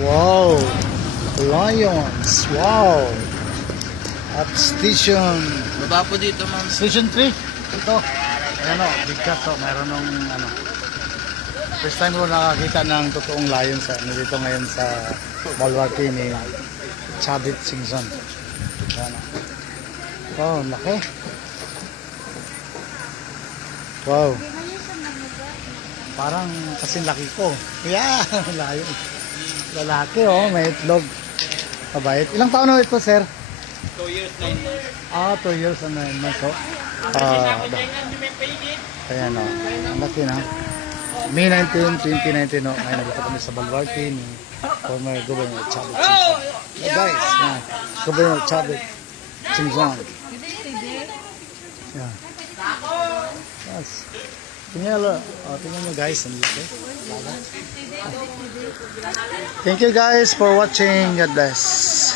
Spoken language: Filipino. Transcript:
Wow! Lions! Wow! At station. Baba po dito, ma'am. Station 3. Ito. Ayan o, bigkat o. Meron nung ano. First time ko nakakita ng totoong lions. Nandito ngayon sa Malwarte ni Chabit Singson. Ayan o. Oh, laki. Wow. Parang kasing laki ko. Yeah, layo. Lalaki oh, may itlog. Mabait. Ilang taon na ito, sir? 2 years, 9 months. 2 years and 9 months oh. Ayan oh. Ang laki na. May 19, 2019 oh. Ngayon nagpunta kami sa Balwarte ni former Governor Chabit Singson. Hey guys, yeah. Governor Chabit Singson. Yeah. Yes. Tingnan nyo guys. Thank you guys for watching. God bless.